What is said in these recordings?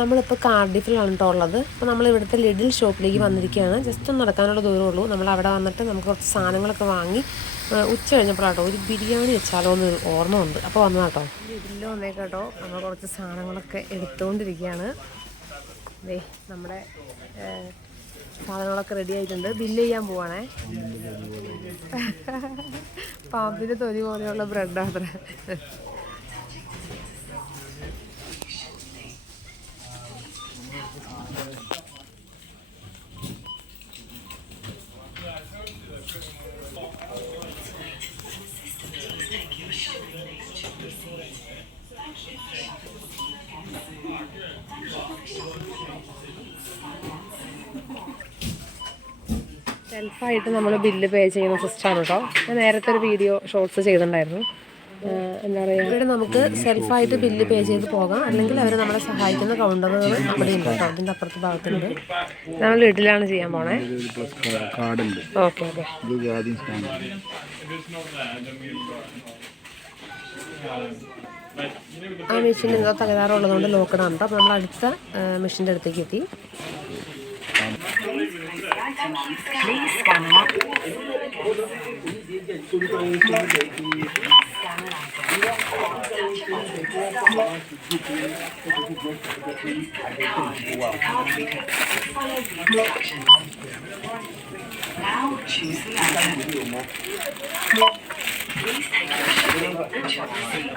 നമ്മളിപ്പോൾ കാർഡിഫിലാണ് കേട്ടോ ഉള്ളത്. അപ്പോൾ നമ്മൾ ഇവിടുത്തെ ലിഡിൽ ഷോപ്പിലേക്ക് വന്നിരിക്കുകയാണ്. ജസ്റ്റ് ഒന്ന് നടക്കാനുള്ള ദൂരമേ ഉള്ളൂ. നമ്മൾ അവിടെ വന്നിട്ട് നമുക്ക് കുറച്ച് സാധനങ്ങളൊക്കെ വാങ്ങി ഉച്ച കഴിഞ്ഞപ്പോഴാട്ടോ ഒരു ബിരിയാണി വെച്ചാലോ എന്ന് ഓർമ്മ ഉണ്ട്. അപ്പോൾ വന്നതാട്ടോ ലിഡിൽ വന്നേക്കാട്ടോ. നമ്മൾ കുറച്ച് സാധനങ്ങളൊക്കെ എടുത്തുകൊണ്ടിരിക്കുകയാണ്. അതെ, നമ്മുടെ സാധനങ്ങളൊക്കെ റെഡി ആയിട്ടുണ്ട്. ബില്ല് ചെയ്യാൻ പോവാണേ. പാമ്പിൻ്റെ തൊലി പോലെയുള്ള ബ്രെഡാണ്. സെൽഫായിട്ട് നമ്മൾ ബില്ല് പേ ചെയ്യുന്ന സിസ്റ്റമാണ് കേട്ടോ. ഞാൻ നേരത്തെ ഒരു വീഡിയോ ഷോർട്സ് ചെയ്തിട്ടുണ്ടായിരുന്നു. എന്താ പറയുക, ഇവിടെ നമുക്ക് സെൽഫായിട്ട് ബില്ല് പേ ചെയ്ത് പോകാം, അല്ലെങ്കിൽ അവർ നമ്മളെ സഹായിക്കുന്ന കൗണ്ടറുകൾ അവിടെ ഉണ്ട് കേട്ടോ. അതിൻ്റെ അപ്പുറത്തെ ഭാഗത്തുണ്ട്. നമ്മൾ വീട്ടിലാണ് ചെയ്യാൻ പോണേ. Okay okay. ആ മെഷീൻ എന്തോ തകരാറുള്ളതുകൊണ്ട് ലോക്കഡാണ് കേട്ടോ. അപ്പോൾ നമ്മൾ അടുത്ത മെഷീൻ്റെ അടുത്തേക്ക് എത്തി. Please scan an item. Now choose the item. Please take your shopping and your receipt.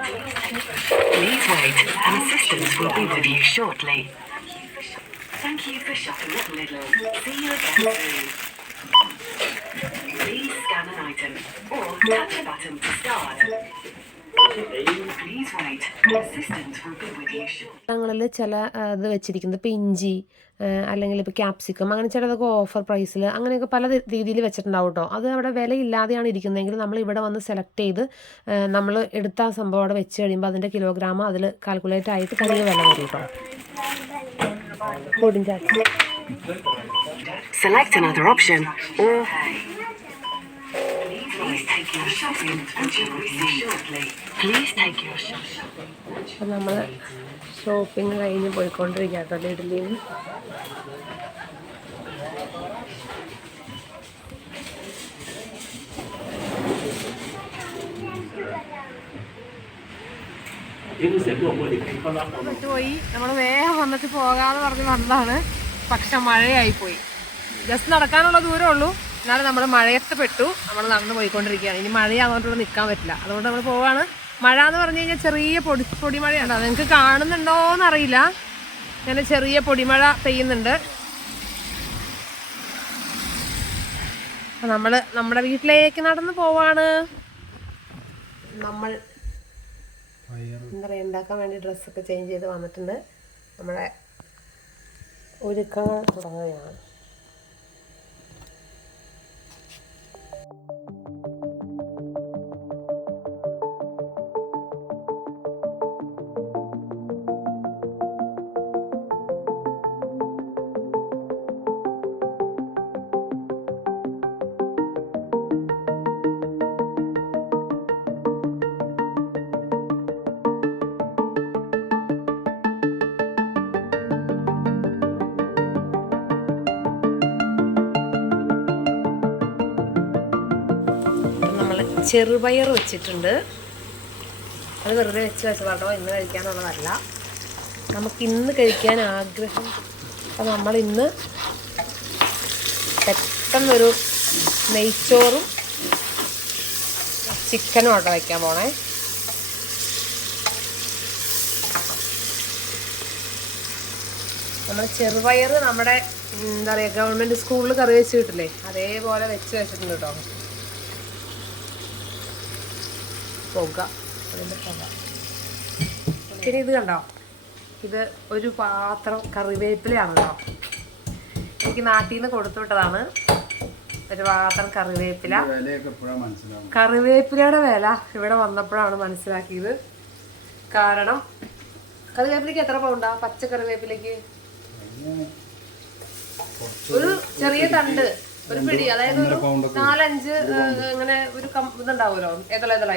Please wait. An assistant will be with you shortly. Thank you for shopping at Lidl. See you again soon. Please scan an item or touch a button to start. Please wait. An assistant will be with you shortly. ഞങ്ങളിൽ ചില ഇത് വെച്ചിരിക്കുന്നത് ഇപ്പോൾ ഇഞ്ചി അല്ലെങ്കിൽ ഇപ്പോൾ capsicum അങ്ങനെ ചിലതൊക്കെ ഓഫർ പ്രൈസിൽ അങ്ങനെയൊക്കെ പല രീതിയിൽ വെച്ചിട്ടുണ്ടാവും കേട്ടോ. അത് അവിടെ വിലയില്ലാതെയാണ് ഇരിക്കുന്നതെങ്കിൽ നമ്മൾ ഇവിടെ വന്ന് സെലക്ട് ചെയ്ത് നമ്മൾ എടുത്ത ആ സംഭവം അവിടെ വെച്ച് കഴിയുമ്പോൾ അതിൻ്റെ കിലോഗ്രാം അതിൽ കാൽക്കുലേറ്റ് ആയിട്ട് തനിയെ വില വരും കേട്ടോ. Select another option or please take your shopping and your receipt shortly. Please take your shopping. അപ്പോൾ നമ്മൾ ഷോപ്പിംഗ് കഴിഞ്ഞ് പോയിക്കൊണ്ടിരിക്കുക കേട്ടോ ലിഡിലിൽ. പോയി നമ്മൾ വേഗം വന്നിട്ട് പോകാന്ന് പറഞ്ഞ് വന്നതാണ്. പക്ഷെ മഴയായിപ്പോയി. ജസ്റ്റ് നടക്കാനുള്ള ദൂരമേ ഉള്ളൂ. എന്നാലും നമ്മൾ മഴയത്ത് പെട്ടു. നമ്മൾ നടന്ന് പോയിക്കൊണ്ടിരിക്കുകയാണ്. ഇനി മഴയാകുന്നതുകൊണ്ട് നിൽക്കാൻ പറ്റില്ല. അതുകൊണ്ട് നമ്മൾ പോവാണ്. മഴ എന്ന് പറഞ്ഞു കഴിഞ്ഞാൽ ചെറിയ പൊടിമഴയാണ്. നിങ്ങൾക്ക് കാണുന്നുണ്ടോയെന്ന് അറിയില്ല. അങ്ങനെ ചെറിയ പൊടിമഴ പെയ്യുന്നുണ്ട്. നമ്മൾ നമ്മുടെ വീട്ടിലേക്ക് നടന്ന് പോവാണ്. നമ്മൾ എന്താ പറയുക, ഉണ്ടാക്കാൻ വേണ്ടി ഡ്രസ്സൊക്കെ ചേഞ്ച് ചെയ്ത് വന്നിട്ടുണ്ട്. നമ്മുടെ ഒരുക്കങ്ങൾ തുടങ്ങുകയാണ്. ചെറുപയർ വെച്ചിട്ടുണ്ട്. അത് വെറുതെ വെച്ചതാട്ടോ, ഇന്ന് കഴിക്കാനുള്ളതല്ല. നമുക്കിന്ന് കഴിക്കാൻ ആഗ്രഹം. അപ്പം നമ്മളിന്ന് പെട്ടെന്നൊരു നെയ്ച്ചോറും ചിക്കനും ആട്ടോ വയ്ക്കാൻ പോണേ. നമ്മൾ ചെറുപയർ നമ്മുടെ എന്താ പറയുക ഗവൺമെൻറ് സ്കൂളിൽ കറി വെച്ച് കിട്ടില്ലേ, അതേപോലെ വെച്ചിട്ടുണ്ട് കേട്ടോ. പുക, അതിൻ്റെ പുക. പിന്നെ ഇത് കണ്ടോ, ഇത് ഒരു പാത്രം കറിവേപ്പിലയാണ് കേട്ടോ. എനിക്ക് നാട്ടിൽ നിന്ന് കൊടുത്തു വിട്ടതാണ്. ഒരു പാത്രം കറിവേപ്പില. കറിവേപ്പിലയുടെ വില ഇവിടെ വന്നപ്പോഴാണ് മനസ്സിലാക്കിയത്. കാരണം കറിവേപ്പിലയ്ക്ക് എത്ര പൗണ്ടാ? പച്ച കറിവേപ്പിലയ്ക്ക് ഒരു ചെറിയ തണ്ട്, ഒരു പിടി, അതായത് ഒരു 4-5 ഇങ്ങനെ ഒരു ഇതുണ്ടാവുമല്ലോ, ഏതളായിട്ടുള്ള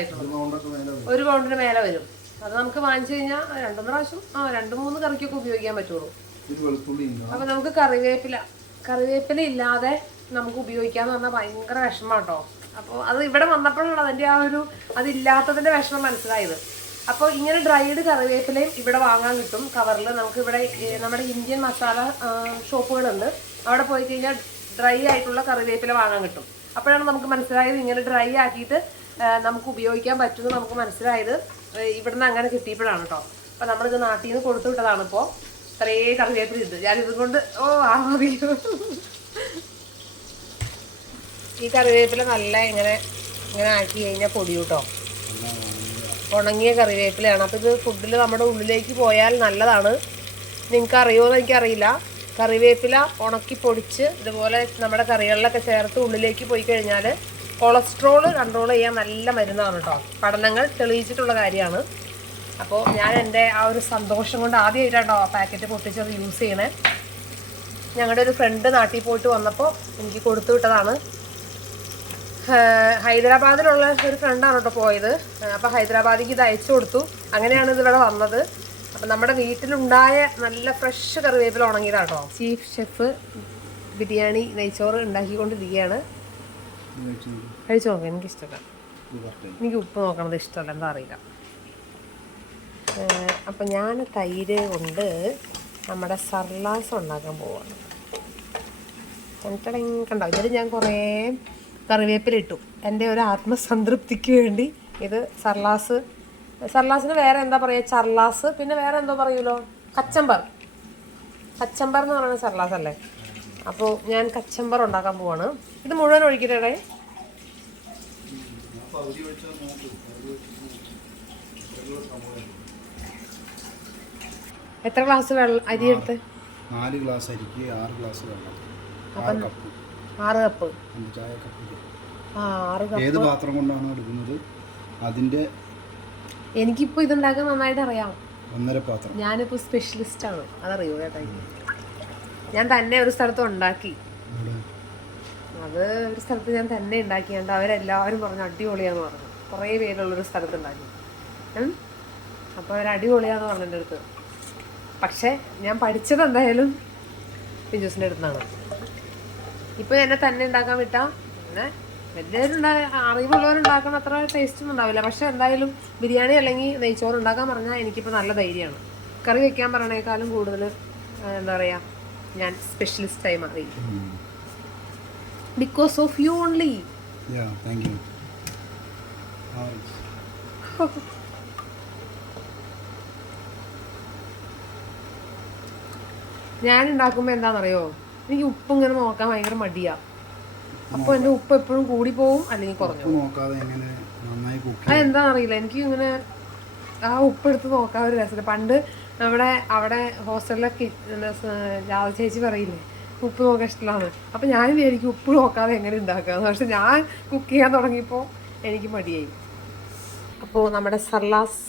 1 പൗണ്ടിന് മേലെ വരും. അത് നമുക്ക് വാങ്ങിച്ചു കഴിഞ്ഞാൽ 2-3 പ്രാവശ്യം 2-3 കറിക്കൊക്കെ ഉപയോഗിക്കാൻ പറ്റുള്ളൂ. അപ്പൊ നമുക്ക് കറിവേപ്പില ഇല്ലാതെ നമുക്ക് ഉപയോഗിക്കാന്ന് പറഞ്ഞാൽ ഭയങ്കര വിഷമം കേട്ടോ. അപ്പോൾ അത് ഇവിടെ വന്നപ്പോഴാണ് അതിന്റെ ആ ഒരു അതില്ലാത്തതിന്റെ വിഷമം മനസ്സിലായത്. അപ്പോൾ ഇങ്ങനെ ഡ്രൈഡ് കറിവേപ്പിലയും ഇവിടെ വാങ്ങാൻ കിട്ടും കവറിൽ. നമുക്ക് ഇവിടെ നമ്മുടെ ഇന്ത്യൻ മസാല ഷോപ്പുകളുണ്ട്, അവിടെ പോയി കഴിഞ്ഞാൽ ഡ്രൈ ആയിട്ടുള്ള കറിവേപ്പില വാങ്ങാൻ കിട്ടും. അപ്പോഴാണ് നമുക്ക് മനസ്സിലായത് ഇങ്ങനെ ഡ്രൈ ആക്കിയിട്ട് നമുക്ക് ഉപയോഗിക്കാൻ പറ്റുമെന്ന് നമുക്ക് മനസ്സിലായത് ഇവിടുന്ന് അങ്ങനെ കിട്ടിയപ്പോഴാണ് കേട്ടോ. അപ്പം നമ്മളിത് നാട്ടിൽ നിന്ന് കൊടുത്തു വിട്ടതാണ്. ഇപ്പോൾ ഇത്രയേ കറിവേപ്പില ഇത് ഞാനിത് കൊണ്ട് മതിയോ. ഈ കറിവേപ്പില നല്ല ഇങ്ങനെ ആക്കി കഴിഞ്ഞാൽ പൊടി കേട്ടോ. ഉണങ്ങിയ കറിവേപ്പിലയാണ്. അപ്പോൾ ഇത് ഫുഡിൽ നമ്മുടെ ഉള്ളിലേക്ക് പോയാൽ നല്ലതാണ്. നിങ്ങൾക്ക് അറിയുമോ എന്ന് എനിക്കറിയില്ല. കറിവേപ്പില ഉണക്കി പൊടിച്ച് ഇതുപോലെ നമ്മുടെ കറികളിലൊക്കെ ചേർത്ത് ഉള്ളിലേക്ക് പോയി കഴിഞ്ഞാൽ കൊളസ്ട്രോൾ കൺട്രോൾ ചെയ്യാൻ നല്ല മരുന്നാണ് കേട്ടോ. പഠനങ്ങൾ തെളിയിച്ചിട്ടുള്ള കാര്യമാണ്. അപ്പോൾ ഞാൻ എൻ്റെ ആ ഒരു സന്തോഷം കൊണ്ട് ആദ്യമായിട്ടാണോ ആ പാക്കറ്റ് പൊട്ടിച്ചത് യൂസ് ചെയ്യണേ. ഞങ്ങളുടെ ഒരു ഫ്രണ്ട് നാട്ടിൽ പോയിട്ട് വന്നപ്പോൾ എനിക്ക് കൊടുത്തു വിട്ടതാണ്. ഹൈദരാബാദിലുള്ള ഒരു ഫ്രണ്ടാണ് കേട്ടോ പോയത്. അപ്പോൾ ഹൈദരാബാദിക്ക് ഇത് അയച്ചു കൊടുത്തു. അങ്ങനെയാണ് ഇതിവിടെ വന്നത്. അപ്പം നമ്മുടെ വീട്ടിലുണ്ടായ നല്ല ഫ്രഷ് കറിവേപ്പില ഉണങ്ങിയതാണ് കേട്ടോ. ചീഫ് ഷെഫ് ബിരിയാണി നെയ്ച്ചോറ് ഉണ്ടാക്കിക്കൊണ്ടിരിക്കുകയാണ്. കഴിച്ചു നോക്കാം, എനിക്കിഷ്ടമല്ല. എനിക്ക് ഉപ്പ് നോക്കണത് ഇഷ്ടമല്ല, എന്താ അറിയില്ല. അപ്പം ഞാൻ തൈര് കൊണ്ട് നമ്മുടെ സർലാസ് ഉണ്ടാക്കാൻ പോവാണ്. കണ്ടോ, ഇതിൽ ഞാൻ കുറേ കറിവേപ്പില ഇട്ടു എൻ്റെ ഒരു ആത്മസംതൃപ്തിക്ക് വേണ്ടി. ഇത് സർലാസിന് വേറെ എന്താ പറയുക, ചർലാസ്, പിന്നെ വേറെ എന്തോ പറയുമല്ലോ, കച്ചമ്പർ എന്ന് പറയുന്നത് സർലാസ് അല്ലേ. അപ്പോൾ ഞാൻ കച്ചമ്പർ ഉണ്ടാക്കാൻ പോവാണ്. ഇത് മുഴുവൻ ഒഴിക്കട്ടെ. എത്ര ഗ്ലാസ് അരി എടുത്ത്? 4 ഗ്ലാസ് അരിക്ക് 6 ഗ്ലാസ് വെള്ളം. 6 കപ്പ്. ഏത് പാത്രം കൊണ്ടാണോ എടുക്കുന്നത് അതിന്റെ. എനിക്കിപ്പോൾ ഇതുണ്ടാക്കാൻ നന്നായിട്ട് അറിയാം. 1.5 പാത്രം. ഞാനിപ്പോൾ സ്പെഷ്യലിസ്റ്റാണ്, അതറിയോ ചേട്ടാ. ഞാൻ തന്നെ ഒരു സ്ഥലത്ത് ഉണ്ടാക്കി. അത് ഒരു സ്ഥലത്ത് ഞാൻ തന്നെ ഉണ്ടാക്കിയാണ്ട് അവരെല്ലാവരും പറഞ്ഞു അടിപൊളിയാന്ന് പറഞ്ഞു. കുറേ പേരുള്ളൊരു സ്ഥലത്ത് ഉണ്ടാക്കി. അപ്പോൾ അവർ അടിപൊളിയാന്ന് പറഞ്ഞു എൻ്റെ അടുത്ത്. പക്ഷേ ഞാൻ പഠിച്ചത് എന്തായാലും ബിജുസിൻ്റെ അടുത്താണ്. ഇപ്പോൾ എന്നെ തന്നെ ഉണ്ടാക്കാൻ വിട്ടാൽ പിന്നെ എല്ലാവരും അറിവുള്ളവരുണ്ടാക്കണം അത്ര ടേസ്റ്റ് ഒന്നും ഉണ്ടാവില്ല. പക്ഷെ എന്തായാലും ബിരിയാണി അല്ലെങ്കിൽ നെയ്ച്ചോറ് ഉണ്ടാക്കാൻ പറഞ്ഞാൽ എനിക്കിപ്പോൾ നല്ല ധൈര്യമാണ്. കറി വെക്കാൻ പറയണേക്കാളും കൂടുതൽ എന്താ പറയുക, ഞാൻ സ്പെഷ്യലിസ്റ്റായി മാറി. Because of you only. ഞാൻ ഉണ്ടാക്കുമ്പോൾ എന്താണെന്നറിയോ, എനിക്ക് ഉപ്പ് ഇങ്ങനെ നോക്കാൻ ഭയങ്കര മടിയാണ്. അപ്പോൾ എൻ്റെ ഉപ്പ് എപ്പോഴും കൂടി പോവും അല്ലെങ്കിൽ കുറഞ്ഞു. അതെന്താണെന്നറിയില്ല, എനിക്ക് ഇങ്ങനെ ആ ഉപ്പ് എടുത്ത് നോക്കാൻ ഒരു രസമില്ല. പണ്ട് അവിടെ ഹോസ്റ്റലിലൊക്കെ ജാത ചേച്ചി പറയില്ലേ ഉപ്പ് നോക്കാൻ ഇഷ്ടമാണ്. അപ്പം ഞാൻ വിചാരിക്കും ഉപ്പ് നോക്കാതെ എങ്ങനെ ഉണ്ടാക്കാമെന്ന്. പക്ഷെ ഞാൻ കുക്ക് ചെയ്യാൻ തുടങ്ങിയപ്പോൾ എനിക്ക് മടിയായി. അപ്പോൾ നമ്മുടെ സർലാസ്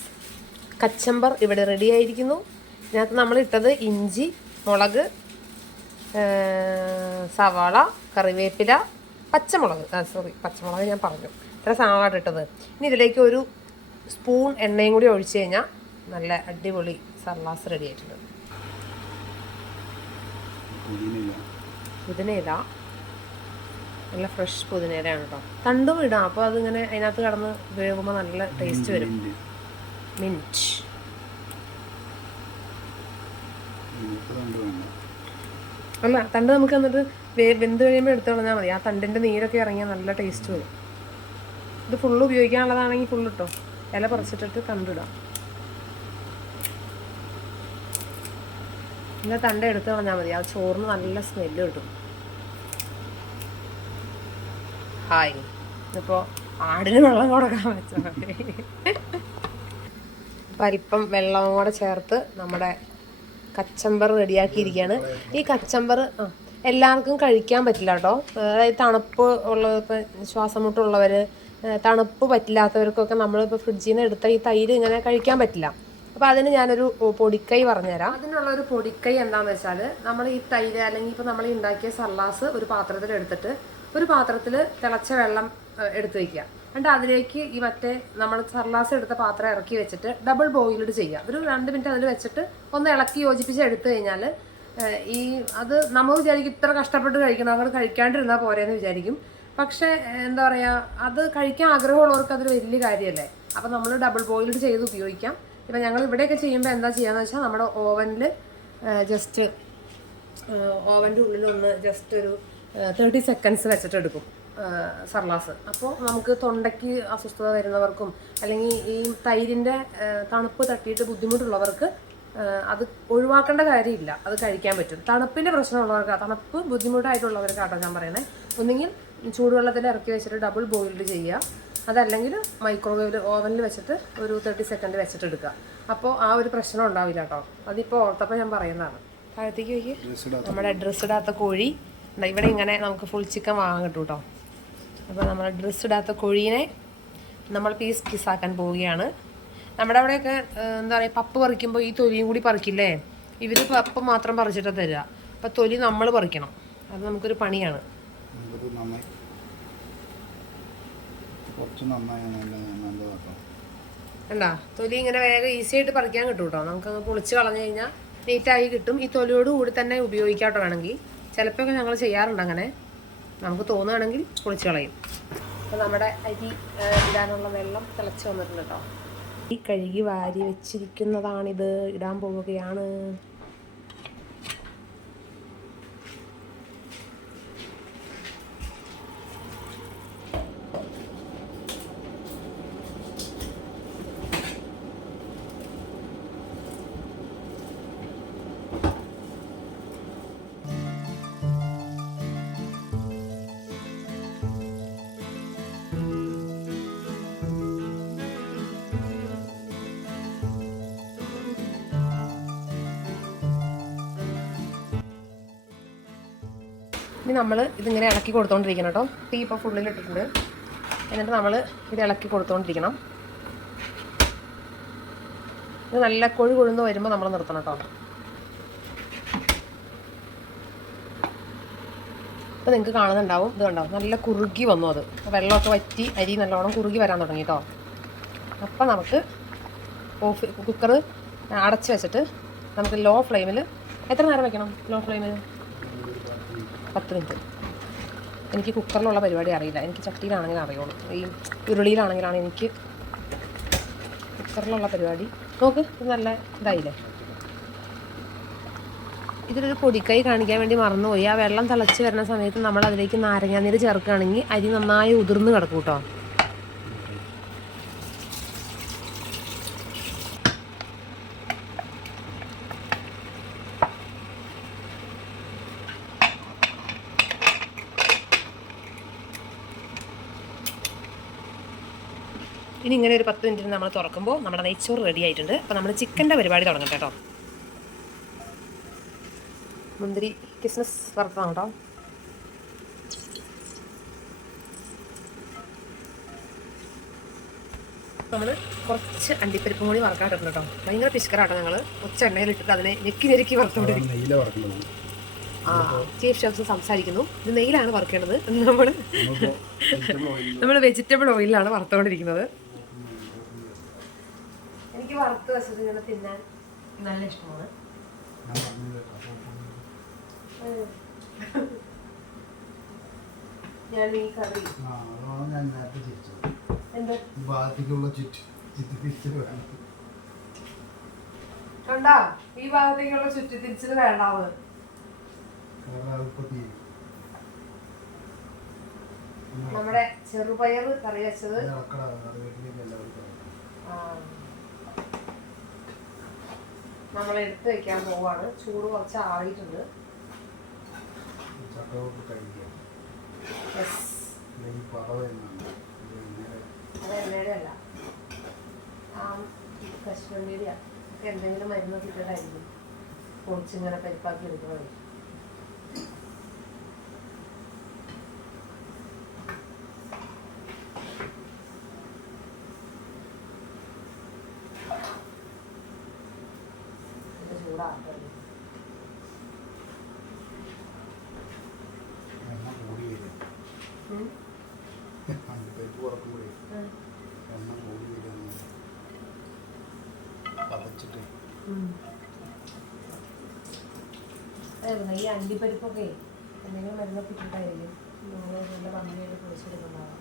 കച്ചമ്പർ ഇവിടെ റെഡി ആയിരിക്കുന്നു. ഇതിനകത്ത് നമ്മളിട്ടത് ഇഞ്ചി, മുളക്, സവാള, കറിവേപ്പില, പച്ചമുളക് ഞാൻ പറഞ്ഞു. ഇത്ര സാധനമായിട്ട് ഇട്ടത്. ഇനി ഇതിലേക്ക് ഒരു സ്പൂൺ എണ്ണയും കൂടി ഒഴിച്ച് കഴിഞ്ഞാൽ നല്ല അടിപൊളി സർലാസ് റെഡി ആയിട്ടുണ്ട്. പുതിനയില, നല്ല ഫ്രഷ് പുതിനയിലയാണ് കേട്ടോ. തണ്ടും ഇടാം, അപ്പോൾ അതിങ്ങനെ അതിനകത്ത് കിടന്ന് വേകുമ്പോൾ നല്ല ടേസ്റ്റ് വരും. മിൻറ്റ് അല്ല, തണ്ട് നമുക്ക് എന്നിട്ട് വെന്ത് കഴിയുമ്പോൾ എടുത്ത് കളഞ്ഞാൽ മതി. ആ തണ്ടിൻ്റെ നീരൊക്കെ ഇറങ്ങിയാൽ നല്ല ടേസ്റ്റ് വരും. ഇത് ഫുള്ള് ഉപയോഗിക്കാനുള്ളതാണെങ്കിൽ ഫുള്ളിട്ടോ, ഇല പറിച്ചിട്ടിട്ട് തണ്ടിടാം. പിന്നെ തണ്ട എടുത്ത് കളഞ്ഞാൽ മതി. ആ ചോറിന് നല്ല സ്മെല്ല് കിട്ടും. ഹായ്, ഇതിപ്പോൾ ആടിന് വെള്ളം കൊടുക്കാൻ വെച്ചാൽ മതി. അപ്പം അല്പം വെള്ളം കൂടെ ചേർത്ത് നമ്മുടെ കച്ചമ്പർ റെഡിയാക്കിയിരിക്കുകയാണ്. ഈ കച്ചമ്പർ എല്ലാവർക്കും കഴിക്കാൻ പറ്റില്ല കേട്ടോ. അതായത് തണുപ്പ് ഉള്ളത്, ഇപ്പം ശ്വാസം മുട്ടുള്ളവർ, തണുപ്പ് പറ്റില്ലാത്തവർക്കൊക്കെ നമ്മളിപ്പോൾ ഫ്രിഡ്ജിൽ നിന്ന് എടുത്ത ഈ തൈര് ഇങ്ങനെ കഴിക്കാൻ പറ്റില്ല. അപ്പോൾ അതിന് ഞാനൊരു പൊടിക്കൈ പറഞ്ഞുതരാം. അതിനുള്ളൊരു പൊടിക്കൈ എന്താണെന്ന് വെച്ചാൽ, നമ്മൾ ഈ തൈര് അല്ലെങ്കിൽ ഇപ്പോൾ നമ്മൾ ഉണ്ടാക്കിയ സർലാസ് ഒരു പാത്രത്തിൽ എടുത്തിട്ട് ഒരു പാത്രത്തിൽ തിളച്ച വെള്ളം എടുത്ത് വയ്ക്കുക. എന്നിട്ട് അതിലേക്ക് ഈ മറ്റേ നമ്മൾ സർലാസ് എടുത്ത പാത്രം ഇറക്കി വെച്ചിട്ട് ഡബിൾ ബോയിൽഡ് ചെയ്യുക. ഒരു 2 മിനിറ്റ് അതിൽ വെച്ചിട്ട് ഒന്ന് ഇളക്കി യോജിപ്പിച്ച് എടുത്തു കഴിഞ്ഞാൽ അത് നമ്മൾ വിചാരിക്കും ഇത്ര കഷ്ടപ്പെട്ട് കഴിക്കണം, അങ്ങോട്ട് കഴിക്കാണ്ടിരുന്നാൽ പോരെയെന്ന് വിചാരിക്കും. പക്ഷേ എന്താ പറയുക, അത് കഴിക്കാൻ ആഗ്രഹമുള്ളവർക്ക് അതൊരു വലിയ കാര്യമല്ലേ. അപ്പോൾ നമ്മൾ ഡബിൾ ബോയിൽഡ് ചെയ്ത് ഉപയോഗിക്കാം. ഇപ്പം ഞങ്ങൾ ഇവിടെയൊക്കെ ചെയ്യുമ്പോൾ എന്താ ചെയ്യാന്ന് വെച്ചാൽ നമ്മുടെ ഓവനിൽ ജസ്റ്റ് ഓവൻ്റെ ഉള്ളിലൊന്ന് ജസ്റ്റ് ഒരു 30 സെക്കൻഡ്സ് വെച്ചിട്ട് എടുക്കും സർലാസ്. അപ്പോൾ നമുക്ക് തൊണ്ടയ്ക്ക് അസ്വസ്ഥത വരുന്നവർക്കും അല്ലെങ്കിൽ ഈ തൈരിൻ്റെ തണുപ്പ് തട്ടിയിട്ട് ബുദ്ധിമുട്ടുള്ളവർക്ക് അത് ഒഴിവാക്കേണ്ട കാര്യമില്ല, അത് കഴിക്കാൻ പറ്റും. തണുപ്പിൻ്റെ പ്രശ്നമുള്ളവർക്ക്, തണുപ്പ് ബുദ്ധിമുട്ടായിട്ടുള്ളവർക്കാട്ടോ ഞാൻ പറയണേ. ഒന്നുകിൽ ചൂടുവെള്ളത്തിൽ ഇറക്കി വെച്ചിട്ട് ഡബിൾ ബോയിൽഡ് ചെയ്യുക, അതല്ലെങ്കിൽ മൈക്രോവേവിൽ ഓവനിൽ വെച്ചിട്ട് ഒരു 30 സെക്കൻഡ് വെച്ചിട്ട് എടുക്കുക. അപ്പോൾ ആ ഒരു പ്രശ്നം ഉണ്ടാവില്ല കേട്ടോ. അതിപ്പോൾ ഓർത്തപ്പോൾ ഞാൻ പറയുന്നതാണ്. താഴത്തേക്ക് വയ്ക്ക്. നമ്മുടെ ഡ്രസ്സ് ഇടാത്ത കോഴി ഇവിടെ ഇങ്ങനെ നമുക്ക് ഫുൾ ചിക്കൻ വാങ്ങാൻ കിട്ടും കേട്ടോ. അപ്പോൾ നമ്മൾ ഡ്രസ്സ് ഇടാത്ത കോഴീനെ നമ്മൾ പീസാക്കാൻ പോവുകയാണ്. നമ്മുടെ അവിടെയൊക്കെ എന്താ പറയുക, പപ്പ് പറിക്കുമ്പോൾ ഈ തൊലിയും കൂടി പറിക്കില്ലേ, ഇവർ പപ്പ് മാത്രം പറിച്ചിട്ടാണ് തരിക. അപ്പോൾ തൊലി നമ്മൾ പറിക്കണം, അത് നമുക്കൊരു പണിയാണ്. കണ്ടാ, തൊലി ഇങ്ങനെ വേഗം ഈസി ആയിട്ട് പറിക്കാൻ കിട്ടും കേട്ടോ. നമുക്കങ്ങ് പൊളിച്ച് കളഞ്ഞു കഴിഞ്ഞാൽ നീറ്റായി കിട്ടും. ഈ തൊലിയോട് കൂടി തന്നെ ഉപയോഗിക്കാട്ടോ വേണമെങ്കിൽ. ചിലപ്പോഴൊക്കെ ഞങ്ങൾ ചെയ്യാറുണ്ട് അങ്ങനെ, നമുക്ക് തോന്നുകയാണെങ്കിൽ പൊളിച്ച് കളയും. അപ്പോൾ നമ്മുടെ അരി ഇടാനുള്ള വെള്ളം തിളച്ച് വന്നിട്ടുണ്ട് കേട്ടോ. ഈ കഴുകി വാരി വെച്ചിരിക്കുന്നതാണിത്, ഇടാൻ പോവുകയാണ്. ഇനി നമ്മൾ ഇതിങ്ങനെ ഇളക്കി കൊടുത്തുകൊണ്ടിരിക്കണം കേട്ടോ. തീ ഇപ്പോൾ ഫുള്ളിലിട്ടിട്ടുണ്ട്. എന്നിട്ട് നമ്മൾ ഇത് ഇളക്കി കൊടുത്തുകൊണ്ടിരിക്കണം. ഇത് നല്ല കൊഴുന്ന് വരുമ്പോൾ നമ്മൾ നിർത്തണം കേട്ടോ. അപ്പോൾ നിങ്ങൾക്ക് കാണുന്നുണ്ടാവും, ഇത് കണ്ടാവും നല്ല കുറുകി വന്നു. അത് വെള്ളമൊക്കെ വറ്റി അരി നല്ലോണം കുറുകി വരാൻ തുടങ്ങി കേട്ടോ. അപ്പം നമുക്ക് കുക്കർ അടച്ച് വെച്ചിട്ട് നമുക്ക് ലോ ഫ്ലെയിമിൽ എത്ര നേരം വെക്കണം? ലോ ഫ്ലെയിമിൽ 10 മിനിറ്റ്. എനിക്ക് കുക്കറിലുള്ള പരിപാടി അറിയില്ല, എനിക്ക് ചട്ടിയിലാണെങ്കിൽ അറിയുള്ളൂ. ഈ ഉരുളിയിലാണെങ്കിലാണ് എനിക്ക് കുക്കറിലുള്ള പരിപാടി. നോക്ക്, ഇത് നല്ല ഇതായില്ലേ. ഇതിലൊരു പൊടിക്കൈ കാണിക്കാൻ വേണ്ടി മറന്നുപോയി. ആ വെള്ളം തിളച്ച് വരുന്ന സമയത്ത് നമ്മൾ അതിലേക്ക് നാരങ്ങാനീര് ചേർക്കുകയാണെങ്കിൽ അരി നന്നായി ഉതിർന്ന് കിടക്കും കേട്ടോ. ഇനി ഇങ്ങനെ ഒരു 10 മിനിറ്റിന് നമ്മൾ തുറക്കുമ്പോൾ നമ്മുടെ നെയ്ച്ചോറ് റെഡി ആയിട്ടുണ്ട്. അപ്പോൾ നമ്മൾ ചിക്കൻ്റെ പരിപാടി തുടങ്ങട്ടെ കേട്ടോ. മുന്തിരി കിസ്മസ് വറുത്തതാണ് കേട്ടോ. നമ്മൾ കുറച്ച് അണ്ടിപ്പരിപ്പും കൂടി വറക്കാട്ടിട്ടുണ്ട് കേട്ടോ. ഭയങ്കര പിശുക്കറാട്ടോ. ഞങ്ങൾ കുറച്ച് എണ്ണയിലിട്ടിട്ട് അതിനെ ഞെക്കി വറുത്തോണ്ടിരിക്കും. ആ, ചീഫ് ഷെഫ് സംസാരിക്കുന്നു. ഇത് നെയ്യിലാണ് വറുക്കേണ്ടത്. നമ്മൾ വെജിറ്റബിൾ ഓയിലാണ് വറുത്തോണ്ടിരിക്കുന്നത്. എനിക്ക് വറുത്ത് വെച്ചിട്ട് ഇങ്ങനെ തിന്നാൻ നല്ല ഇഷ്ടമാണ്. ഞാൻ ഈ കറി കണ്ടാ, ഈ ഭാഗത്തേക്കുള്ള ചുറ്റിത്തിരിച്ചിൽ വേണ്ടാവ്. നമ്മുടെ ചെറുപയർ കറി വെച്ചത് നമ്മൾ എടുത്ത് വെക്കാൻ പോവാണ്. ചൂട് കുറച്ച് ആറിയിട്ടുണ്ട്. അത് എണ്ണയുടെ അല്ല, കശ്മീരിയ എന്തെങ്കിലും മരുന്ന് കിട്ടിയിട്ടായിരിക്കും പൊടിച്ചിങ്ങനെ പരിപ്പാക്കി എടുക്കുന്നത്. അണ്ടിപ്പരിപ്പ് കുറക്കുമ്പോഴേ എണ്ണ കൂടി വരികയാണ് പതച്ചിട്ട്. ഈ അണ്ടിപ്പരിപ്പൊക്കെ എന്തെങ്കിലും മരുന്നൊക്കെ ഇട്ടിട്ടായിരിക്കും നല്ല ഭംഗിയായിട്ട് പൊളിച്ചെടുക്കുന്നുണ്ടാവും.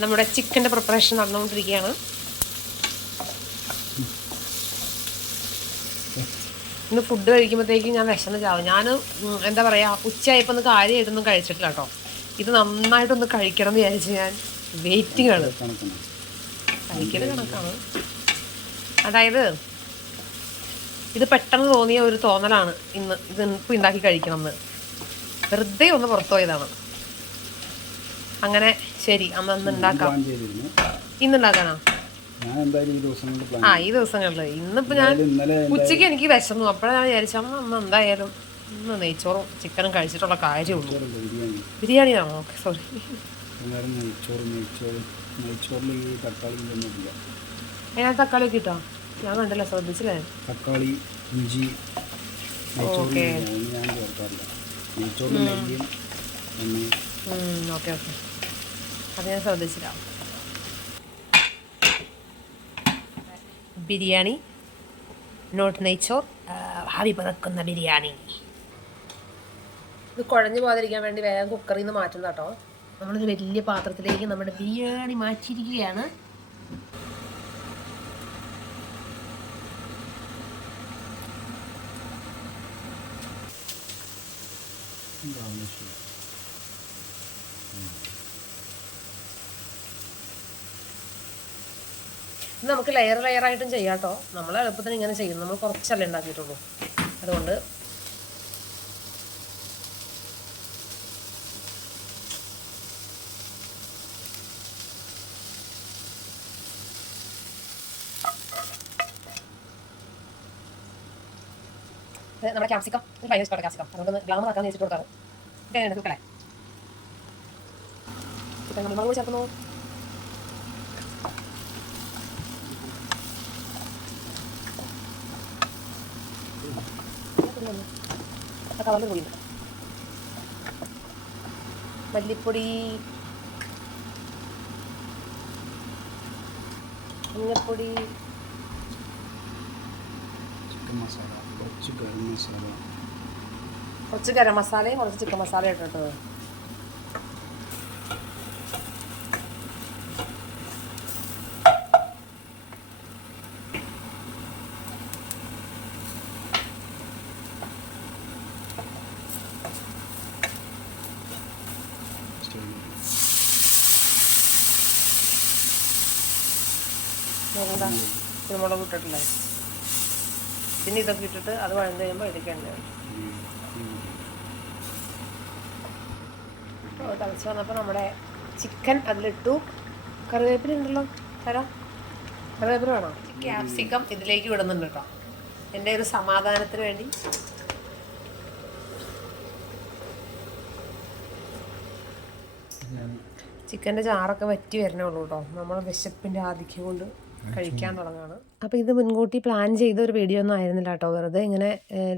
നമ്മുടെ ചിക്കൻ്റെ പ്രിപ്പറേഷൻ നടന്നുകൊണ്ടിരിക്കുകയാണ്. ഇന്ന് ഫുഡ് കഴിക്കുമ്പോഴത്തേക്കും ഞാൻ വിശന്ന് ചാവും. ഞാൻ എന്താ പറയുക, ഉച്ചയായപ്പോൾ ഒന്ന് കാര്യമായിട്ടൊന്നും കഴിച്ചിട്ടില്ല കേട്ടോ. ഇത് നന്നായിട്ടൊന്ന് കഴിക്കണം എന്ന് വിചാരിച്ച് ഞാൻ വെയിറ്റിംഗ് ആണ്. കഴിക്കൽ കണക്കാണ്. അതായത് ഇത് പെട്ടെന്ന് തോന്നിയ ഒരു തോന്നലാണ് ഇത് ഇപ്പോൾ ഉണ്ടാക്കി കഴിക്കണം എന്ന്. വെറുതെ ഒന്ന് പുറത്തു പോയതാണ്. അങ്ങനെ ശരി, അന്ന് ഉണ്ടാക്കാം. ഇന്നുണ്ടാക്കാനാ? ഈ ദിവസങ്ങളില്. ഇന്നിപ്പോ ഞാൻ ഉച്ചയ്ക്ക് എനിക്ക് വിശന്നു. അപ്പോഴാണ് വിചാരിച്ചു അന്ന് എന്തായാലും ഇന്ന് നെയ്ച്ചോറും ചിക്കനും കഴിച്ചിട്ടുള്ള കാര്യമുള്ളൂ. ബിരിയാണിയാണോ? Okay, sorry. അതിനകത്ത് തക്കാളി ഒക്കെ ഇട്ടോ? ഞാൻ കണ്ടല്ലോ, ശ്രദ്ധിച്ചില്ലേ? തക്കാളി, ഇഞ്ചി. ഓക്കെ ഓക്കെ ഓക്കെ, അത് ഞാൻ ശ്രദ്ധിച്ചില്ല. ബിരിയാണി, നോട്ട് നെയ്ച്ചോർ, ആവി പറക്കുന്ന ബിരിയാണി. ഇത് കുഴഞ്ഞു പോകാതിരിക്കാൻ വേണ്ടി വേഗം കുക്കറിൽ നിന്ന് മാറ്റുന്ന കേട്ടോ. നമ്മളൊരു വലിയ പാത്രത്തിലേക്ക് നമ്മുടെ ബിരിയാണി മാറ്റിയിരിക്കുകയാണ്. ഇത് നമുക്ക് ലെയറായിട്ടും ചെയ്യാം കേട്ടോ. നമ്മൾ എളുപ്പത്തിന് ഇങ്ങനെ ചെയ്യും. നമ്മൾ കുറച്ചല്ലേ ഉണ്ടാക്കിയിട്ടുള്ളൂ, അതുകൊണ്ട് നമ്മുടെ ക്യാപ്സിക്കം ഭയങ്കര ഇഷ്ടമാണ്. ക്യാപ്സിക്കം അതുകൊണ്ട് ഗ്ലാമർ ആക്കാൻ വെച്ചിട്ട് കൊടുക്കാറ്. തൂക്കല്ലേ ചിക്കൻ നമ്മൾ മുളക് ചേർക്കുന്നു. കളറിൽ കൂടി മല്ലിപ്പൊടി, മഞ്ഞപ്പൊടി, കുറച്ച് ഗരം മസാലയും കുറച്ച് ചിക്കൻ മസാലയും ഇട്ടിട്ട് കുരുമുളക് ഇട്ടിട്ടില്ലേ. പിന്നെ ഇതൊക്കെ ഇട്ടിട്ട് അത് വഴന്ന് കഴിയുമ്പോൾ എടുക്കേണ്ടത്. തിളച്ച് വന്നപ്പോൾ നമ്മുടെ ചിക്കൻ അതിലിട്ടു. കറിവേപ്പില ഉണ്ടല്ലോ, തരാം. കറിവേപ്പില വേണോ? ക്യാപ്സിക്കം ഇതിലേക്ക് വിടുന്നുണ്ട് കേട്ടോ, എൻ്റെ ഒരു സമാധാനത്തിന് വേണ്ടി. ചിക്കൻ്റെ ചാറൊക്കെ വറ്റി വരണേ ഉള്ളൂ കേട്ടോ. നമ്മൾ വിശപ്പിൻ്റെ ആധിക്യം കൊണ്ട് കഴിക്കാൻ തുടങ്ങുകയാണ്. അപ്പോൾ ഇത് മുൻകൂട്ടി പ്ലാൻ ചെയ്ത ഒരു വീഡിയോ ഒന്നും ആയിരുന്നില്ല കേട്ടോ. വെറുതെ ഇങ്ങനെ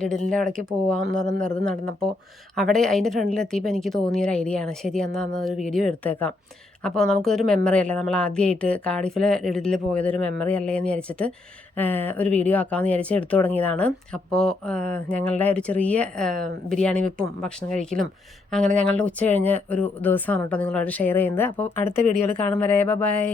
ലിഡിലിൻ്റെ അവിടേക്ക് പോകാമെന്ന് പറഞ്ഞ് വെറുതെ നടന്നപ്പോൾ അവിടെ അതിൻ്റെ ഫ്രണ്ടിലെത്തിയപ്പോൾ എനിക്ക് തോന്നിയൊരു ഐഡിയ ആണ്. ശരി, എന്നാൽ ഒരു വീഡിയോ എടുത്തേക്കാം. അപ്പോൾ നമുക്കൊരു മെമ്മറി അല്ലേ, നമ്മൾ ആദ്യമായിട്ട് കാർഡിഫിലെ ലിഡിലിൽ പോയതൊരു മെമ്മറി അല്ലേ എന്ന് വിചാരിച്ചിട്ട് ഒരു വീഡിയോ ആക്കാമെന്ന് വിചാരിച്ച് എടുത്തു തുടങ്ങിയതാണ്. അപ്പോൾ ഞങ്ങളുടെ ഒരു ചെറിയ ബിരിയാണി വെപ്പും ഭക്ഷണം കഴിക്കലും അങ്ങനെ ഞങ്ങളുടെ ഉച്ച കഴിഞ്ഞ ഒരു ദിവസമാണ് കേട്ടോ നിങ്ങളോട് ഷെയർ ചെയ്യുന്നത്. അപ്പോൾ അടുത്ത വീഡിയോയിൽ കാണും വരെ ബൈ.